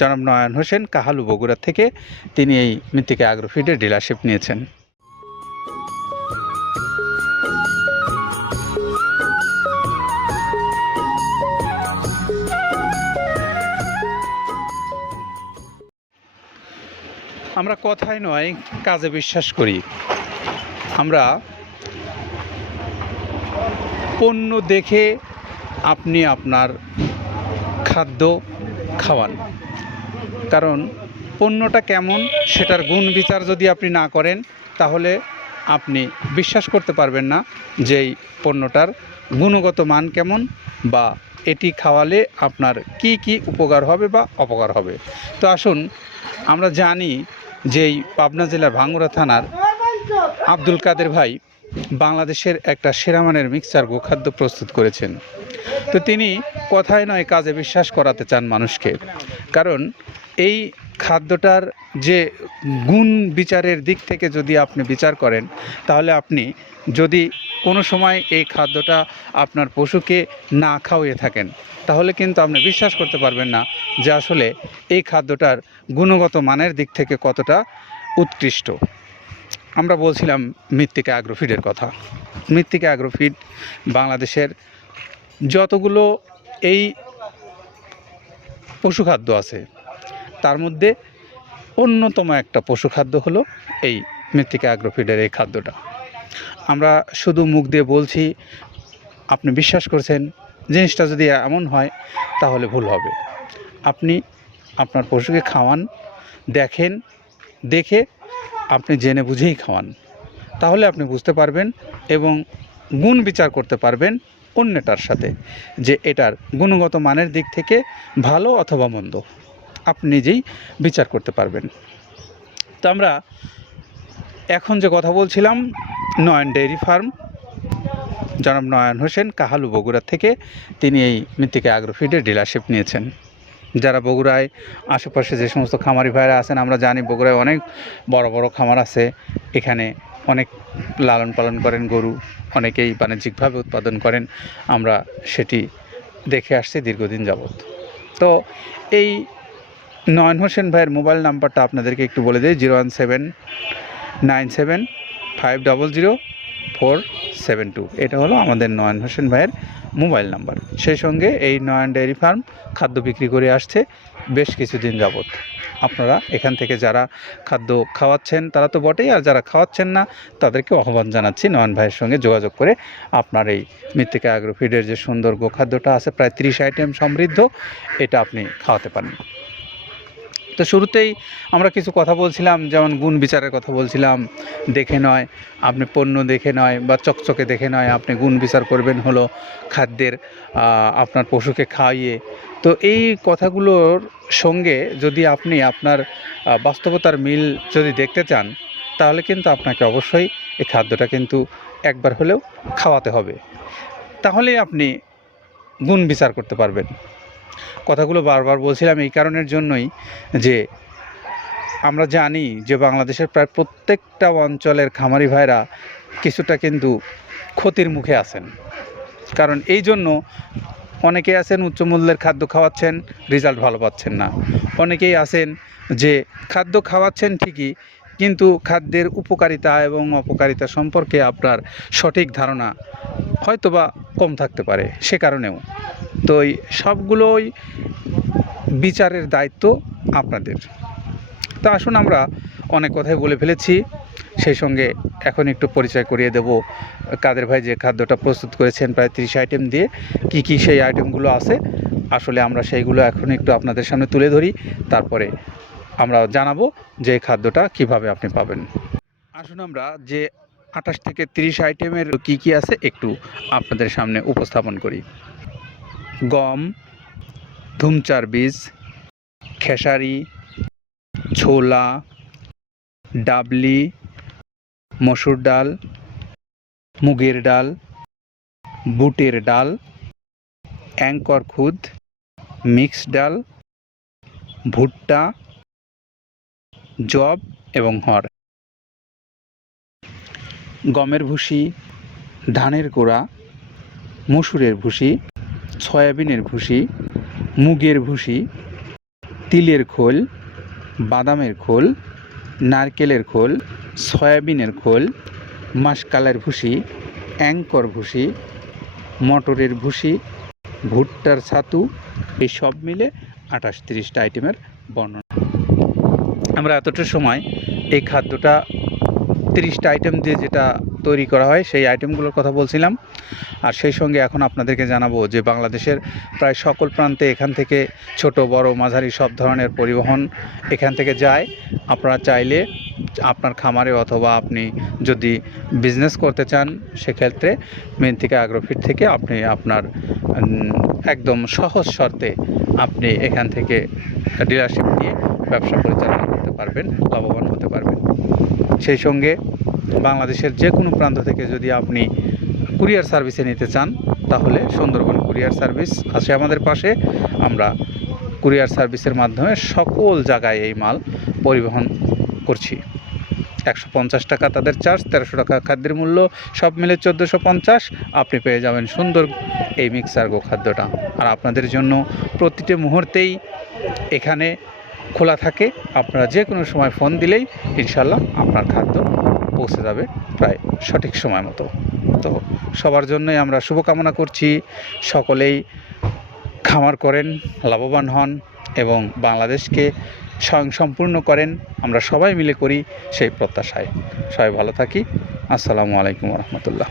জনাব নয়ন হোসেন কাহালু বগুড়া থেকে তিনি এই মৃত্তিকা অ্যাগ্রোফিডের ডিলারশিপ নিয়েছেন। আমরা কথায় নয় কাজে বিশ্বাস করি। আমরা পণ্য দেখে আপনি আপনার খাদ্য খাওয়ান, কারণ পণ্যটা কেমন সেটার গুণ বিচার যদি আপনি না করেন তাহলে আপনি বিশ্বাস করতে পারবেন না যে এই পণ্যটার গুণগত মান কেমন বা এটি খাওয়ালে আপনার কি কি উপকার হবে বা অপকার হবে। তো আসুন আমরা জানি যে এই পাবনা জেলার ভাঙ্গুড়া থানার আব্দুল কাদের ভাই বাংলাদেশের একটা সেরামানের মিক্সচার গোখাদ্য প্রস্তুত করেছেন। তো তিনি কথায় নয় কাজে বিশ্বাস করাতে চান মানুষকে, কারণ এই খাদ্যটার যে গুণ বিচারের দিক থেকে যদি আপনি বিচার করেন তাহলে আপনি যদি কোনো সময় এই খাদ্যটা আপনার পশুকে না খাওয়িয়ে থাকেন তাহলে কিন্তু আপনি বিশ্বাস করতে পারবেন না যে আসলে এই খাদ্যটার গুণগত মানের দিক থেকে কতটা উৎকৃষ্ট। আমরা বলছিলাম মৃত্তিকা অ্যাগ্রোফিডের কথা। মৃত্তিকা অ্যাগ্রোফিড বাংলাদেশের যতগুলো এই পশুখাদ্য আছে তার মধ্যে অন্যতম একটা পশুখাদ্য হলো এই মৃত্তিকা অ্যাগ্রোফিডের এই খাদ্যটা। আমরা শুধু মুখ দিয়ে বলছি, আপনি বিশ্বাস করছেন, জিনিসটা যদি এমন হয় তাহলে ভুল হবে। আপনি আপনার পশুকে খাওয়ান, দেখেন, দেখে আপনি জেনে বুঝেই খাওয়ান, তাহলে আপনি বুঝতে পারবেন এবং গুণ বিচার করতে পারবেন অন্যটার সাথে যে এটার গুণগত মানের দিক থেকে ভালো অথবা মন্দ আপনি নিজেই বিচার করতে পারবেন। তো আমরা এখন যে কথা বলছিলাম, নয়ন ডেইরি ফার্ম, জনাব নয়ন হোসেন কাহালু বগুড়া থেকে তিনি এই মৃত্তিকা অ্যাগ্রোফিডের ডিলারশিপ নিয়েছেন। যারা বগুড়ায় আশেপাশে যে সমস্ত খামারি ভাইরা আছেন, আমরা জানি বগুড়ায় অনেক বড় বড় খামার আছে, এখানে অনেক লালন পালন করেন গরু, অনেকেই বাণিজ্যিকভাবে উৎপাদন করেন, আমরা সেটি দেখে আসছি দীর্ঘদিন যাবৎ। তো এই নয়ন হোসেন ভাইয়ের মোবাইল নাম্বারটা আপনাদেরকে একটু বলে দিই, 01797500472। এটা হলো আমাদের নয়ন হোসেন ভাইয়ের মোবাইল নাম্বার। সেই সঙ্গে এই নয়ন ডেয়ারি ফার্ম খাদ্য বিক্রি করে আসছে বেশ কিছুদিন যাবৎ। আপনারা এখান থেকে যারা খাদ্য খাওয়াচ্ছেন তারা তো বটেই, আর যারা খাওয়াচ্ছেন না তাদেরকে আহ্বান জানাচ্ছি নয়ন ভাইয়ের সঙ্গে যোগাযোগ করে আপনার এই মৃত্তিকা অ্যাগ্রোফিডের যে সুন্দর গোখাদ্যটা আছে, প্রায় 30 আইটেম সমৃদ্ধ, এটা আপনি খাওয়াতে পারেন। তো শুরুতেই আমরা কিছু কথা বলছিলাম, যেমন গুণ বিচারের কথা বলছিলাম। দেখে নয়, আপনি পণ্য দেখে নয় বা চকচকে দেখে নয় আপনি গুণ বিচার করবেন হলো খাদ্যের আপনার পশুকে খাইয়ে। তো এই কথাগুলোর সঙ্গে যদি আপনি আপনার বাস্তবতার মিল যদি দেখতে চান তাহলে কিন্তু আপনাকে অবশ্যই এই খাদ্যটা কিন্তু একবার হলেও খাওয়াতে হবে, তাহলেই আপনি গুণ বিচার করতে পারবেন। কথাগুলো বারবার বলছিলাম এই কারণের জন্যই যে আমরা জানি যে বাংলাদেশের প্রায় প্রত্যেকটা অঞ্চলের খামারি ভাইরা কিছুটা কিন্তু ক্ষতির মুখে আছেন। কারণ এই জন্য অনেকেই আছেন উচ্চ মূল্যের খাদ্য খাওয়াচ্ছেন, রেজাল্ট ভালো পাচ্ছেন না। অনেকেই আছেন যে খাদ্য খাওয়াচ্ছেন ঠিকই, কিন্তু খাদ্যের উপকারিতা এবং অপকারিতা সম্পর্কে আপনার সঠিক ধারণা হয়তোবা কম থাকতে পারে, সে কারণেও। তো এই সবগুলোই বিচারের দায়িত্ব আপনাদের। তা আসুন, আমরা অনেক কথাই বলে ফেলেছি, সেই সঙ্গে এখন একটু পরিচয় করিয়ে দেব কাদের ভাই যে খাদ্যটা প্রস্তুত করেছেন প্রায় 30 আইটেম দিয়ে, কি কি সেই আইটেমগুলো আছে আসলে আমরা সেইগুলো এখন একটু আপনাদের সামনে তুলে ধরি, তারপরে আমরা জানাবো যে এই খাদ্যটা কিভাবে আপনি পাবেন। আসুন আমরা যে 28 থেকে 30 আইটেমের কি কি আছে একটু আপনাদের সামনে উপস্থাপন করি। গম, ধুমচার বীজ, খেসারি, ছোলা, ডাবলি, মসুর ডাল, মুগের ডাল, বুটের ডাল, অ্যাঙ্কর খুদ, মিক্সড ডাল, ভুট্টা, জব এবং হর। গমের ভুসি, ধানের গোড়া, মসুরের ভুসি, সয়াবিনের ভুসি, মুগের ভুসি, তিলের খোল, বাদামের খোল, নারকেলের খোল, সয়াবিনের খোল, মাসকলাইয়ের ভুসি, অ্যাঙ্কর ভুসি, মটরের ভুসি, ভুট্টার ছাতু, এই সব মিলে 28-30টা আইটেমের বর্ণনা। আমরা এতটা সময় এই খাদ্যটা 30টা আইটেম দিয়ে যেটা তৈরি করা হয় সেই আইটেমগুলোর কথা বলছিলাম। আর সেই সঙ্গে এখন আপনাদেরকে জানাবো যে বাংলাদেশের প্রায় সকল প্রান্তে এখান থেকে ছোট বড় মাঝারি সব ধরনের পরিবহন এখান থেকে যায়। আপনারা চাইলে আপনার খামারে অথবা আপনি যদি বিজনেস করতে চান সেক্ষেত্রে মেনথিকা অ্যাগ্রোফিট থেকে আপনি আপনার একদম সহজ শর্তে আপনি এখান থেকে ডিলারশিপ নিয়ে ব্যবসা পরিচালনা করতে পারবেন, লাভবান হতে পারবেন। সেই সঙ্গে বাংলাদেশের যে কোনো প্রান্ত থেকে যদি আপনি কুরিয়ার সার্ভিসে নিতে চান তাহলে সুন্দরবন কুরিয়ার সার্ভিস আছে আমাদের পাশে। আমরা কুরিয়ার সার্ভিসের মাধ্যমে সকল জায়গায় এই মাল পরিবহন করছি। 150 টাকা তাদের চার্জ, 1300 টাকা খাদ্যের মূল্য, সব মিলে 1450। আপনি পেয়ে যাবেন সুন্দর এই মিক্সার গো খাদ্যটা। আর আপনাদের জন্য প্রতিটি মুহূর্তেই এখানে খোলা থাকে। আপনারা যে কোনো সময় ফোন দিলেই ইনশাল্লাহ আপনার খাদ্য পৌঁছে যাবে প্রায় সঠিক সময় মতো। তো সবার জন্যই আমরা শুভকামনা করছি, সকলেই খামার করেন, লাভবান হন এবং বাংলাদেশকে স্বয়ংসম্পূর্ণ করেন। আমরা সবাই মিলে করি সেই প্রত্যাশায়। সবাই ভালো থাকি। আসসালামু আলাইকুম রহমতুল্লাহ।